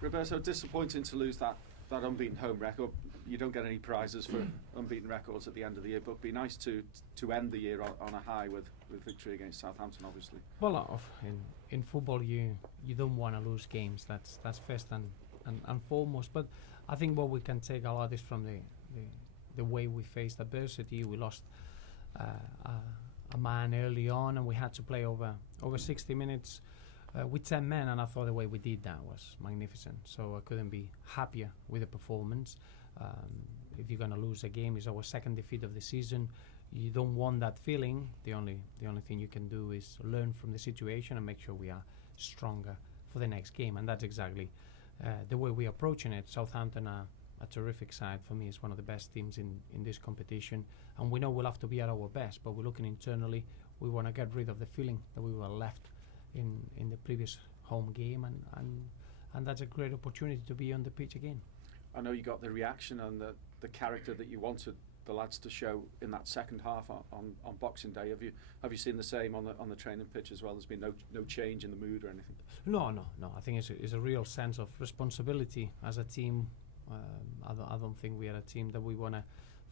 Roberto, disappointing to lose that unbeaten home record. You don't get any prizes for unbeaten records at the end of the year, but it'd be nice to end the year on a high with victory against Southampton, obviously. Well, in football, you don't want to lose games. That's first and foremost. But I think what we can take a lot is from the way we faced adversity. We lost a man early on, and we had to play over 60 minutes with 10 men, and I thought the way we did that was magnificent. So I couldn't be happier with the performance. If you're going to lose a game, it's our second defeat of the season. You don't want that feeling. The only thing you can do is learn from the situation and make sure we are stronger for the next game, and that's exactly the way we're approaching it. Southampton are a terrific side. For me, it's one of the best teams in this competition, and we know we'll have to be at our best, but we're looking internally. We want to get rid of the feeling that we were left in the previous home game, and that's a great opportunity to be on the pitch again. I know you got the reaction and the character that you wanted the lads to show in that second half on Boxing Day. Have you seen the same on the training pitch as well? There's been no change in the mood or anything? No. I think it's a real sense of responsibility as a team. I don't think we are a team that we want to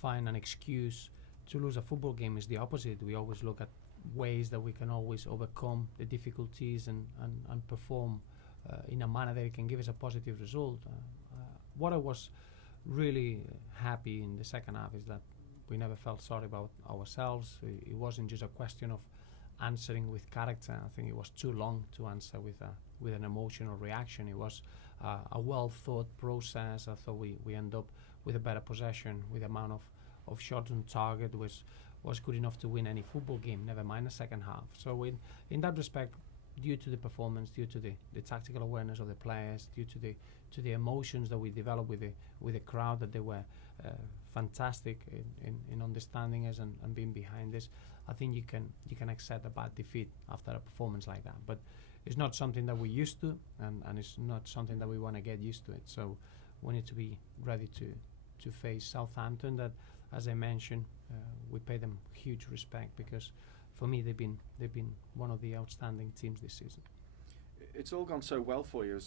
find an excuse to lose a football game. It's the opposite. We always look at ways that we can always overcome the difficulties and perform in a manner that can give us a positive result. What I was really happy in the second half is that we never felt sorry about ourselves. It wasn't just a question of answering with character. I think it was too long to answer with an emotional reaction. It was a well thought process. I thought we end up with a better possession, with the amount of shots on target was good enough to win any football game, never mind the second half. So in that respect, due to the performance, due to the tactical awareness of the players, due to the emotions that we developed with the crowd, that they were fantastic in understanding us and being behind us, I think you can accept a bad defeat after a performance like that. But it's not something that we're used to, and it's not something that we want to get used to it. So we need to be ready to face Southampton, that, as I mentioned, we pay them huge respect, because for me they've been one of the outstanding teams this season. It's all gone so well for you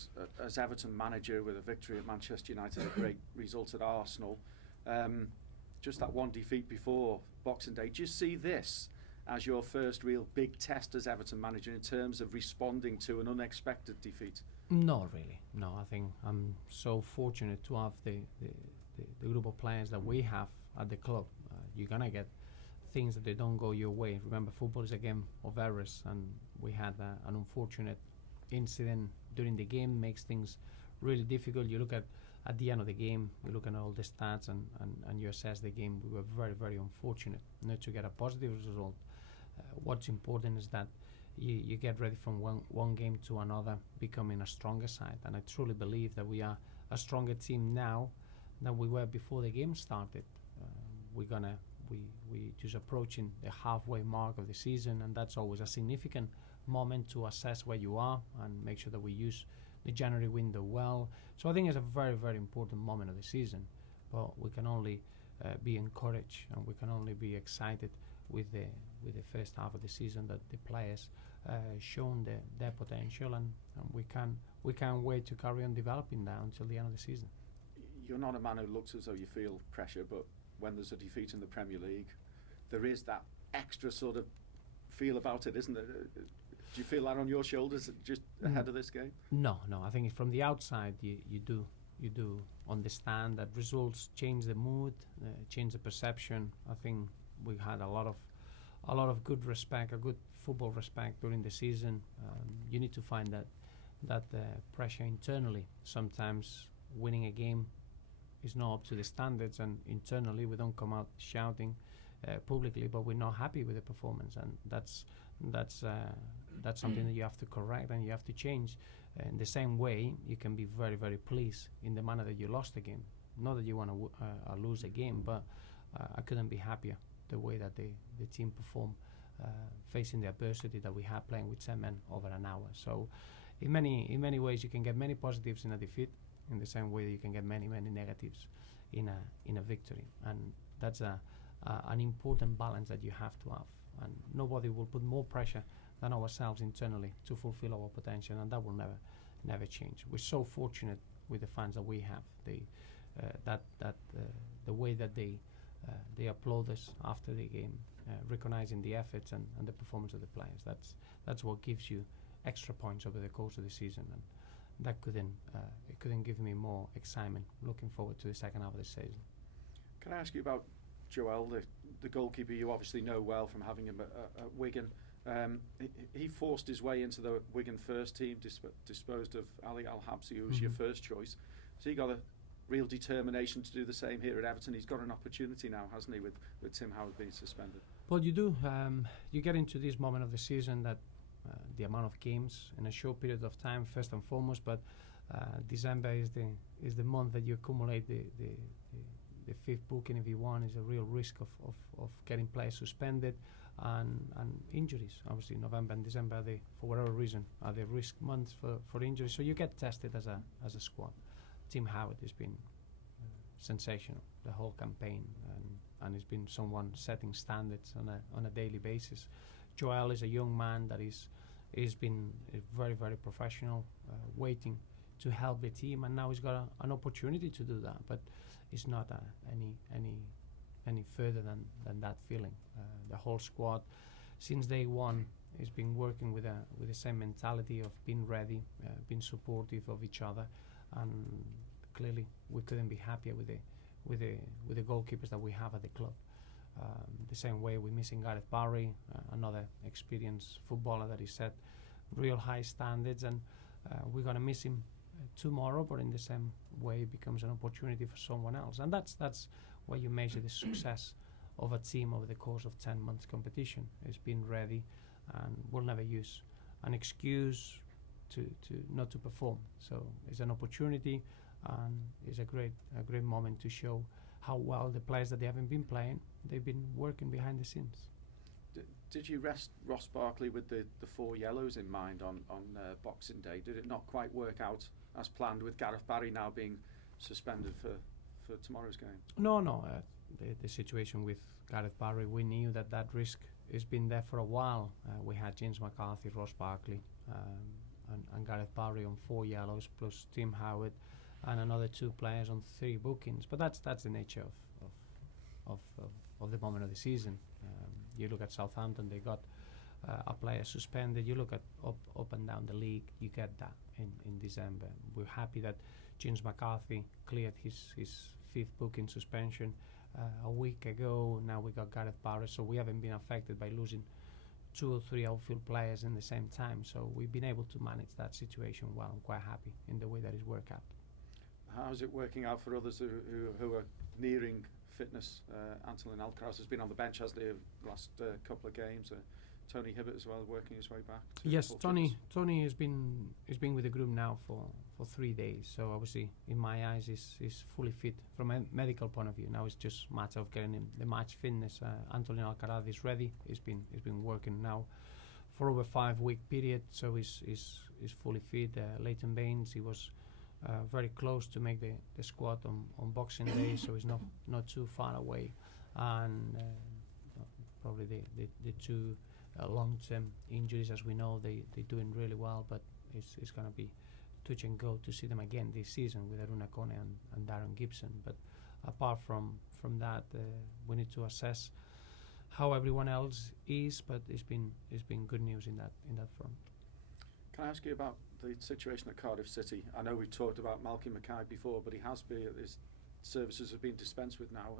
as Everton manager, with a victory at Manchester United, a great result at Arsenal. Just that one defeat before Boxing Day. Do you see this as your first real big test as Everton manager in terms of responding to an unexpected defeat? Not really. No, I think I'm so fortunate to have the group of players that we have at the club. You're gonna get things that they don't go your way. Remember, football is a game of errors, and we had an unfortunate incident during the game. Makes things really difficult. You look at the end of the game, you look at all the stats and you assess the game. We were very, very unfortunate not to get a positive result. What's important is that you get ready from one game to another, becoming a stronger side, and I truly believe that we are a stronger team now than we were before the game started. We just approaching the halfway mark of the season, and that's always a significant moment to assess where you are and make sure that we use the January window well. So I think it's a very, very important moment of the season, but we can only be encouraged, and we can only be excited with the first half of the season, that the players shown their potential, and we can't wait to carry on developing that until the end of the season. You're not a man who looks as though you feel pressure, but when there's a defeat in the Premier League, there is that extra sort of feel about it, isn't there? Do you feel that on your shoulders just ahead of this game? No. I think from the outside you do understand that results change the mood, change the perception. I think we had a lot of good respect, a good football respect during the season. You need to find that pressure internally. Sometimes winning a game is not up to the standards, and internally we don't come out shouting publicly, but we're not happy with the performance, and that's something that you have to correct and you have to change. In the same way, you can be very, very pleased in the manner that you lost the game. Not that you want to lose a game, but I couldn't be happier the way that the team performed, facing the adversity that we had, playing with 10 men over an hour. So in many ways you can get many positives in a defeat, in the same way that you can get many negatives in a victory, and that's an important balance that you have to have, and nobody will put more pressure than ourselves internally to fulfill our potential, and that will never change. We're so fortunate with the fans that we have. They the way that they applaud us after the game, recognizing the efforts and the performance of the players. That's what gives you extra points over the course of the season, and that couldn't give me more excitement looking forward to the second half of the season. Can I ask you about Joel, the goalkeeper you obviously know well from having him at Wigan? He forced his way into the Wigan first team, disposed of Ali Al-Habsi, who was your first choice. So he got a real determination to do the same here at Everton. He's got an opportunity now, hasn't he, with Tim Howard being suspended? Well, you do. You get into this moment of the season that the amount of games in a short period of time, first and foremost, but December is the month that you accumulate the fifth booking if you want. Is a real risk of getting players suspended and injuries. Obviously, November and December, they, for whatever reason, are the risk months for injuries. So you get tested as a squad. Tim Howard has been sensational the whole campaign, and he's been someone setting standards on a daily basis. Joel is a young man that he's been very, very professional, waiting to help the team, and now he's got an opportunity to do that. But it's not any further than that feeling. The whole squad, since day one, has been working with the same mentality of being ready, being supportive of each other, and clearly we couldn't be happier with the goalkeepers that we have at the club. The same way we're missing Gareth Barry, another experienced footballer that is set real high standards, and we're going to miss him tomorrow, but in the same way it becomes an opportunity for someone else. And that's where you measure the success of a team over the course of 10 months competition. It's been ready, and we'll never use an excuse to not to perform. So it's an opportunity, and it's a great moment to show how well the players that they haven't been playing, they've been working behind the scenes. Did you rest Ross Barkley with the 4 yellows in mind on Boxing Day? Did it not quite work out as planned, with Gareth Barry now being suspended for tomorrow's game? No. The situation with Gareth Barry, we knew that risk has been there for a while. We had James McCarthy, Ross Barkley, and Gareth Barry on 4 yellows, plus Tim Howard and another 2 players on 3 bookings. But that's the nature of the moment of the season. You look at Southampton, they got a player suspended. You look at up and down the league, you get that in December. We're happy that James McCarthy cleared his 5th booking suspension a week ago. Now we got Gareth Barry, so we haven't been affected by losing 2 or 3 outfield players in the same time. So we've been able to manage that situation well. I'm quite happy in the way that it's worked out. How's it working out for others who are nearing fitness? Antolin Alcacer has been on the bench, has the last couple of games. Tony Hibbert as well, working his way back. Yes, Tony has been with the group now for 3 days. So obviously, in my eyes, he's fully fit from a medical point of view. Now it's just a matter of getting him the match fitness. Antolin Alcacer is ready. He's been working now for over 5-week period, so he's fully fit. Leighton Baines, he was very close to make the squad on Boxing Day, so he's not too far away. And probably the 2 long-term injuries, as we know, they're doing really well, but it's going to be touch and go to see them again this season with Aruna Kone and Darren Gibson. But apart from that, we need to assess how everyone else is, but it's been good news in that front. Can I ask you about the situation at Cardiff City? I know we talked about Malky Mackay before, but his services have been dispensed with now.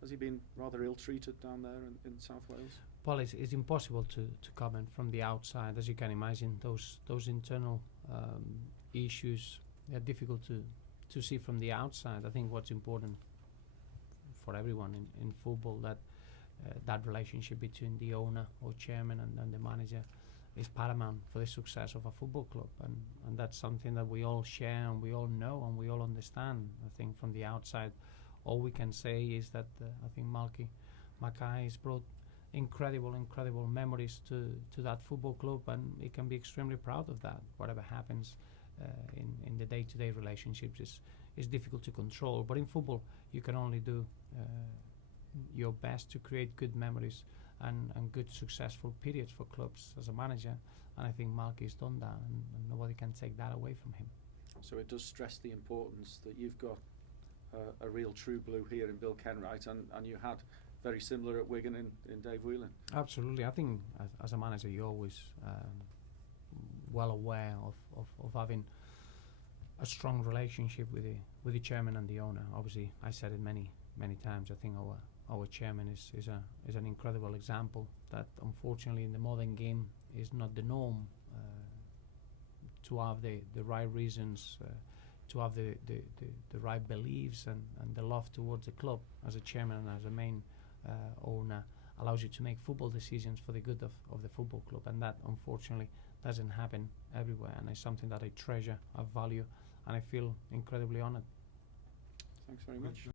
Has he been rather ill-treated down there in South Wales? Well, it's impossible to comment from the outside. As you can imagine, those internal issues are difficult to see from the outside. I think what's important for everyone in football, that relationship between the owner or chairman and the manager is paramount for the success of a football club, and that's something that we all share and we all know and we all understand. I think from the outside, all we can say is that I think Malky Mackay has brought incredible memories to that football club, and he can be extremely proud of that. Whatever happens in the day-to-day relationships is difficult to control, but in football you can only do your best to create good memories and good successful periods for clubs as a manager, and I think Malky's done that, and nobody can take that away from him. So it does stress the importance that you've got a real true blue here in Bill Kenwright, and you had very similar at Wigan in Dave Whelan. Absolutely. I think as a manager you're always well aware of having a strong relationship with the chairman and the owner. Obviously, I said it many times. I think our chairman is an incredible example that unfortunately in the modern game is not the norm. To have the right reasons, to have the right beliefs and the love towards the club as a chairman and as a main owner allows you to make football decisions for the good of the football club, and that unfortunately doesn't happen everywhere, and it's something that I treasure, I value, and I feel incredibly honoured. Thanks very much.